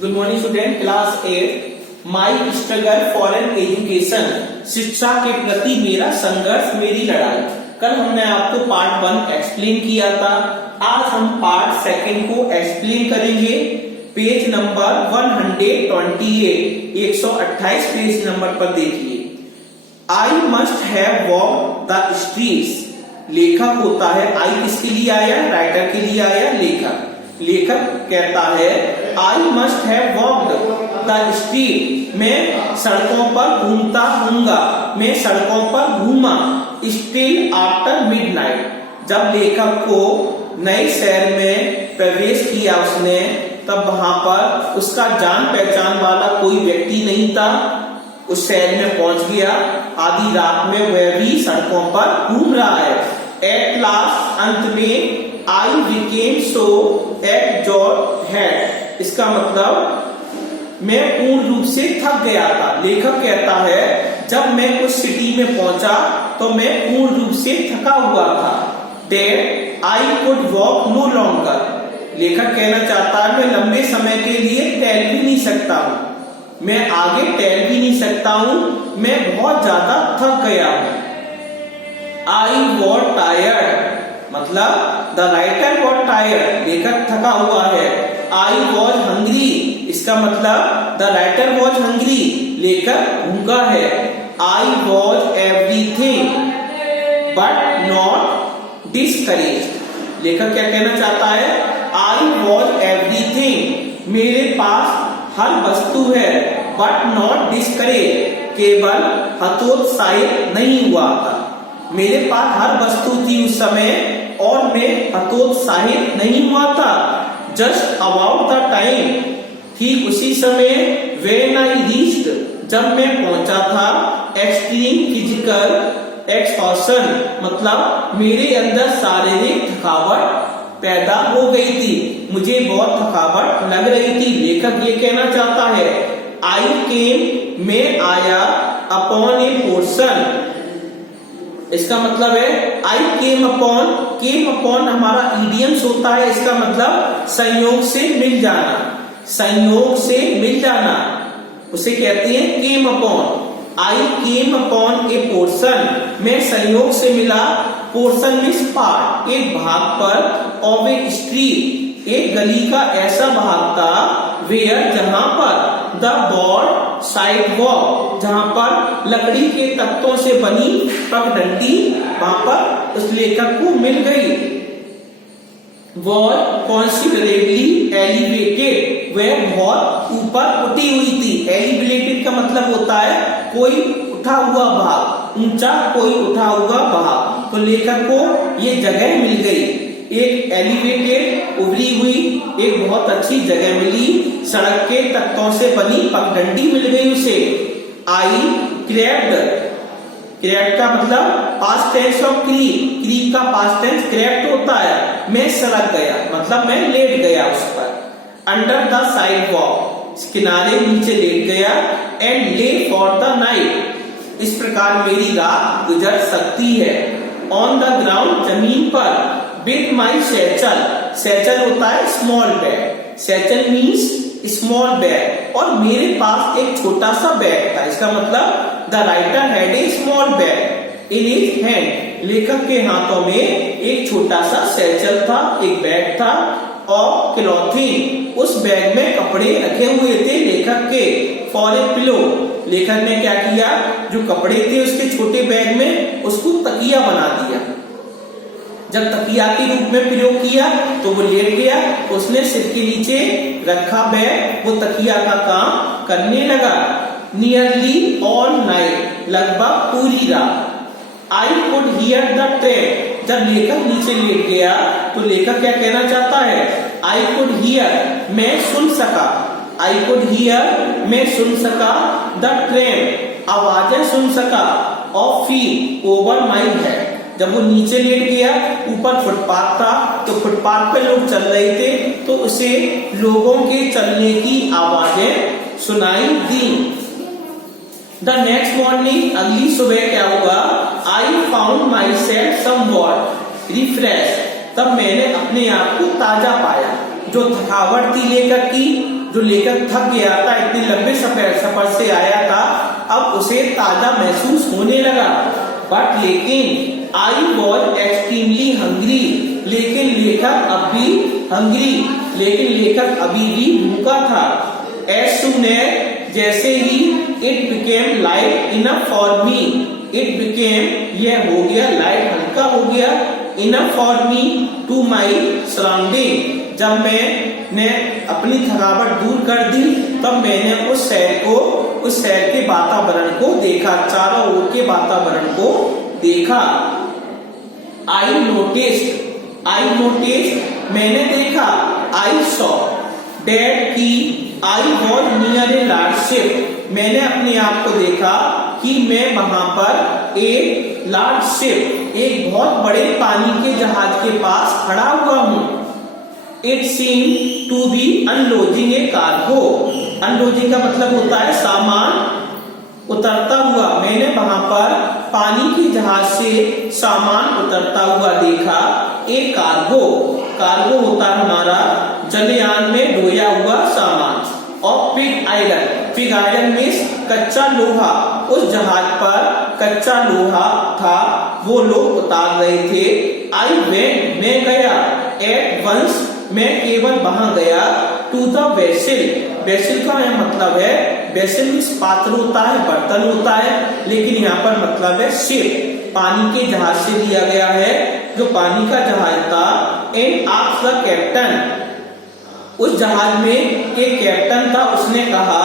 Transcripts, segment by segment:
Good morning student, class 8 my struggle for an education, शिक्षा के प्रति मेरा संघर्ष, मेरी लड़ाई। कल हमने आपको पार्ट 1 एक्सप्लेन किया था। आज हम पार्ट 2 को एक्सप्लेन करेंगे। पेज नंबर 128, 128 पेज नंबर पर देखिए। I must have walk the streets. लेखक होता है, आई किसके लिए आया? राइटर के लिए आया, लेखक। लेखक कहता है I must have walked the street, मैं सड़कों पर घूमता हूँगा, मैं सड़कों पर घूमा। स्टिल आफ्टर मिडनाइट, जब लेखक को नए शहर में प्रवेश किया उसने, तब वहां पर उसका जान पहचान वाला कोई व्यक्ति नहीं था। उस शहर में पहुंच गया, आधी रात में वह भी सड़कों पर घूम रहा है। एट लास्ट, अंत में, आई बिकेम सो एग्जॉस्टेड, इसका मतलब मैं पूर्ण रूप से थक गया था। लेखक कहता है जब मैं उस सिटी में पहुंचा तो मैं पूर्ण रूप से थका हुआ था। That I could walk no longer, लेखक कहना चाहता है मैं लंबे समय के लिए टहल भी नहीं सकता हूँ, मैं आगे टहल भी नहीं सकता हूँ, मैं बहुत ज्यादा थक गया हूँ। आई वॉज टायर्ड, मतलब द राइटर वॉज टायर्ड, लेखक थका हुआ है। आई वॉज हंग्री, इसका मतलब द राइटर वॉज हंग्री, लेखक भूखा है। I was everything but not discouraged, लेखक क्या कहना चाहता है? आई वॉज एवरीथिंग, मेरे पास हर वस्तु है, बट नॉट डिस्करेज, केवल हतोत्साहित नहीं हुआ था। मेरे पास हर वस्तु थी उस समय और मैं हतोत्साहित नहीं हुआ था। जस्ट अबाउट द टाइम, ठीक उसी समय, व्हेन आई रीच्ड, जब मैं पहुंचा था, एक्सट्रीम फिजिकल एक्सहॉशन, मतलब मेरे अंदर शारीरिक थकावट पैदा हो गई थी, मुझे बहुत थकावट लग रही थी। लेखक ये कहना चाहता है आई केम, मैं आया, अपॉन ए पोर्शन, इसका मतलब है आई केम अपॉन, केम अपॉन हमारा इडियम्स होता है, इसका मतलब संयोग से मिल जाना, संयोग से मिल जाना, उसे कहते हैं केम अपॉन। आई केम अपॉन ए पोर्शन, मैं संयोग से मिला, पोर्शन मींस पार्ट, एक भाग पर, ऑफ ए स्ट्रीट, एक गली का ऐसा भाग था, वेयर, जहां पर, द बोर्ड साइड वॉक, जहां पर लकड़ी के तख्तों से बनी पगडंडी वहां पर उस लेखक को मिल गई। वॉज कॉन्सिडरेबली एलिवेटेड, वह बहुत ऊपर उठी हुई थी। एलिवेटेड का मतलब होता है कोई उठा हुआ भाग, ऊंचा कोई उठा हुआ भाग। तो लेखक को ये जगह मिल गई, एक एलिवेटेड, उभरी हुई एक बहुत अच्छी जगह मिली, सड़क के तख्तों से बनी पगडंडी मिल गई उसे। आई क्रेप्ड, क्रेप्ट का मतलब past tense of creep, creep का पास्ट टेंस क्रेप्ट होता है। मैं सड़क गया, मतलब मैं लेट गया उस पर। अंडर द साइड वॉक, किनारे नीचे लेट गया। एंड ले फॉर द नाइट, इस प्रकार मेरी रात गुजर सकती है। ऑन द ग्राउंड, जमीन पर, विथ माई सैचल, सैचल होता है small bag, satchel means small bag, और मेरे पास एक छोटा सा बैग था, इसका मतलब the writer had a small bag in his hand, लेखक के हाथों में एक छोटा सा सैचल था, एक बैग था। और क्लॉथिंग, उस बैग में कपड़े रखे हुए थे लेखक के। फॉर ए पिलो, लेखक ने क्या किया, जो कपड़े थे उसके छोटे बैग में उसको तकिया बना दिया। जब तकिया के रूप में प्रयोग किया तो वो लेट गया, उसने सिर के नीचे रखा बैग, वो तकिया का काम करने लगा। नियरली ऑल नाइट, लगभग पूरी रात। I could hear the train, जब लेखक नीचे लेट गया तो लेखक क्या कहना चाहता है? आई कुड हियर, मैं सुन सका, आई कुड हियर, मैं सुन सका, द ट्रेन, आवाजें सुन सका, of feet over my head, जब वो नीचे लेट गया, ऊपर फुटपाथ था, तो फुटपाथ पे लोग चल रहे थे, तो उसे लोगों के चलने की आवाजें सुनाई दी। द नेक्स्ट मॉर्निंग, अगली सुबह क्या हुआ? I found my self somewhat refresh, तब मैंने अपने आप को ताजा पाया। जो थकावट थी लेखक की, जो लेखक थक गया था, इतने लंबे सफर से आया था, अब उसे ताजा महसूस होने लगा। बट लेकिन आई वॉज एक्सट्रीमली हंग्री, लेकिन लेखक अभी भी भूखा था। एज सून एज, जैसे ही, it became light enough for me, it became, यह हो गया लाइट, हल्का हो गया, enough for me to my surrounding, जब मैंने अपनी थकावट दूर कर दी, तब मैंने उस शहर के वातावरण को देखा, चारों ओर के वातावरण को देखा। आई नोटिस, मैंने देखा, आई सॉ दैट की I was near a large ship, मैंने अपने आप को देखा कि मैं वहां पर एक लार्ज शिप, एक बहुत बड़े पानी के जहाज के पास खड़ा हुआ हूं। It seem to be unloading a cargo, unloading का मतलब होता है सामान उतरता हुआ, मैंने वहां पर पानी के जहाज से सामान उतरता हुआ देखा। एक कार्गो होता है हमारा जलयान में ढोया हुआ सामान। और पिग आयरन मीन्स कच्चा लोहा, उस जहाज पर कच्चा लोहा था, वो लोग उतार रहे थे। आई वेंट, मैं गया, एट वंस, मैं केवल वहां गया, टू द वेसल का यह मतलब है, वेसल मीन्स पात्र होता है, बर्तन होता है, लेकिन यहाँ पर मतलब है शिप, पानी के जहाज से लिया गया है, जो पानी का जहाज था। एंड आस्क्ड द कैप्टन, उस जहाज में एक कैप्टन था, उसने कहा,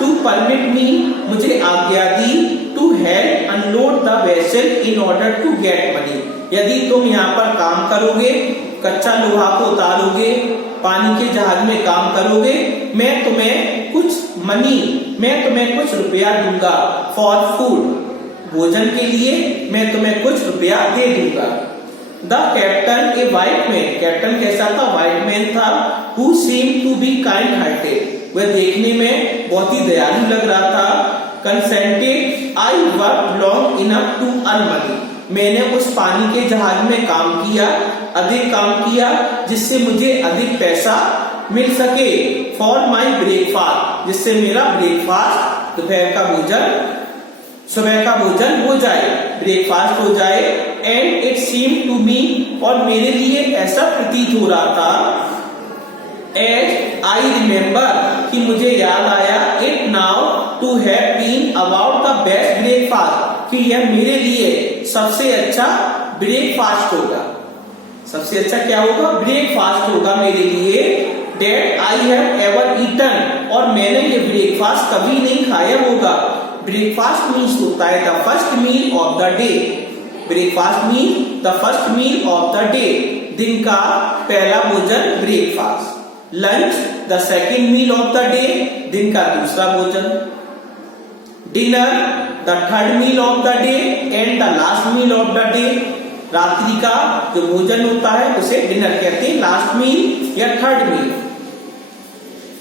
टू परमिट मी, मुझे आज्ञा दी, to help unload the vessel in order to get money, यदि तुम यहाँ पर काम करोगे, कच्चा लोहा को उतारोगे, पानी के जहाज में काम करोगे, मैं तुम्हें कुछ रुपया दूंगा, फॉर फूड, भोजन के लिए मैं तुम्हें कुछ रुपया दे दूंगा। The captain, a white man, captain कैसा था, वाइट मैन था, who seem to be kind hearted, वह देखने में बहुत ही दयालु लग रहा था। Consented, I work long enough to earn money, मैंने उस पानी के जहाज में काम किया, अधिक काम किया, जिससे मुझे अधिक पैसा मिल सके। फॉर माई ब्रेकफास्ट, जिससे मेरा ब्रेकफास्ट, दोपहर का भोजन, सुबह का भोजन हो जाए, ब्रेकफास्ट हो जाए। And it seem to me, और मेरे लिए ऐसा प्रतीत हो रहा था, एज आई रिमेम्बर, कि मुझे याद आया, it now to have been about the best breakfast, कि यह मेरे लिए सबसे अच्छा ब्रेकफास्ट होगा। सबसे अच्छा क्या होगा, ब्रेकफास्ट होगा मेरे लिए। That I have ever eaten, और मैंने ये ब्रेकफास्ट कभी नहीं खाया होगा। ब्रेकफास्ट मीन्स होता है the first meal of the day, breakfast mean the first meal of the day, दिन का पहला भोजन breakfast. Lunch the second meal of the day, दिन का दूसरा भोजन। Dinner the third meal of the day and the last meal of the day, रात्रि का जो भोजन होता है उसे डिनर कहते हैं, लास्ट मील या third meal.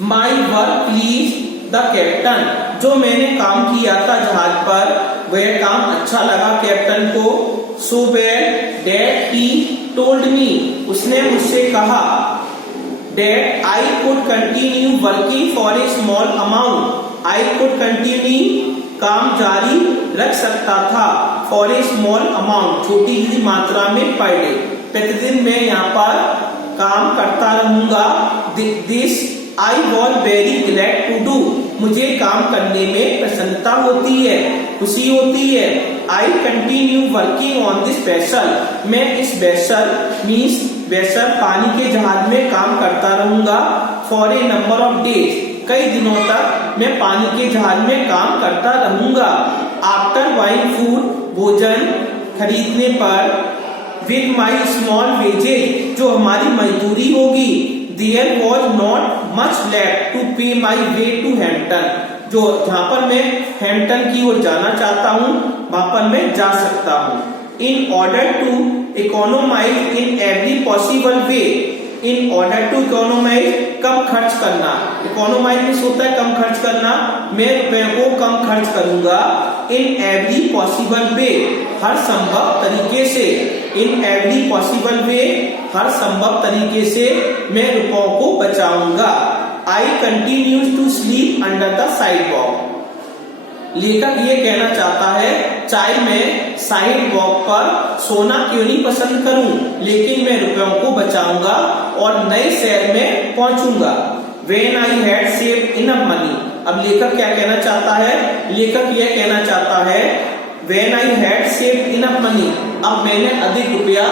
My work please the captain, जो मैंने काम किया था जहाज पर, वह काम अच्छा लगा कैप्टन को। So well that he told me, उसने मुझसे कहा, that I could continue working for a small amount, I could continue, काम जारी रख सकता था, फॉर ए स्मॉल अमाउंट, छोटी ही मात्रा में पर डे, प्रतिदिन मैं यहाँ पर काम करता रहूंगा। This I was very glad to do, मुझे काम करने में प्रसन्नता होती है, खुशी होती है। I continue working on this vessel, मैं इस वेसल मीन्स वेसल पानी के जहाज में काम करता रहूंगा। For a number of days, कई दिनों तक मैं पानी के जहाज में काम करता रहूंगा। आफ्टर बाइंग फूड, भोजन खरीदने पर, विद माई स्मॉल वेजेज, जो हमारी मजदूरी होगी, there was not much left to pay my way to Hampton, जो जहां पर मैं हैम्पटन की ओर जाना चाहता हूँ वहां पर मैं जा सकता हूँ। In order to economize in every possible way, in order to economize, कम खर्च करना, इकोनोमाइज में होता है कम खर्च करना, मैं रुपए को कम खर्च करूंगा। इन एवरी पॉसिबल वे, हर संभव तरीके से, इन एवरी पॉसिबल वे, हर संभव तरीके से मैं रुपयों को बचाऊंगा। I continued to sleep under the sidewalk. लेखक ये कहना चाहता है चाहे मैं साइड वॉक पर सोना क्यों नहीं पसंद करूं, लेकिन मैं रुपयों को बचाऊंगा और नए शहर में पहुंचूंगा। When I had saved enough money, अब लेखक क्या कहना चाहता है? लेखक यह कहना चाहता है When I had saved enough money, अब मैंने अधिक रुपया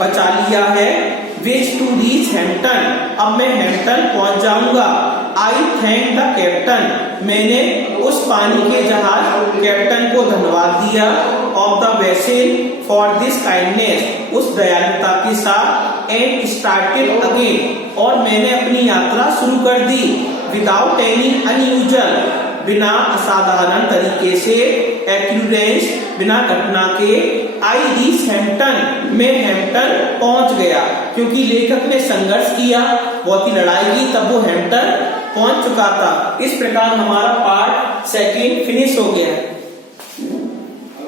बचा लिया है। Which to reach Hampton, अब मैं हैम्पटन पहुंच जाऊंगा। I thank the captain, मैंने उस पानी के जहाज कैप्टन को धन्यवाद दिया। Of the vessel for this kindness, उस दयालुता के साथ। And started again, और मैंने अपनी यात्रा शुरू कर दी। Without any unusual, बिना असाधारण तरीके से। Occurrence, बिना घटना के। I reached Hampton, मैं हैम्पटन पहुंच गया। क्योंकि लेखक ने संघर्ष किया, बहुत ही लड़ाई की, तब वो हैम्पटन पहुंच चुका था। इस प्रकार हमारा पार्ट सेकंड फिनिश हो गया है।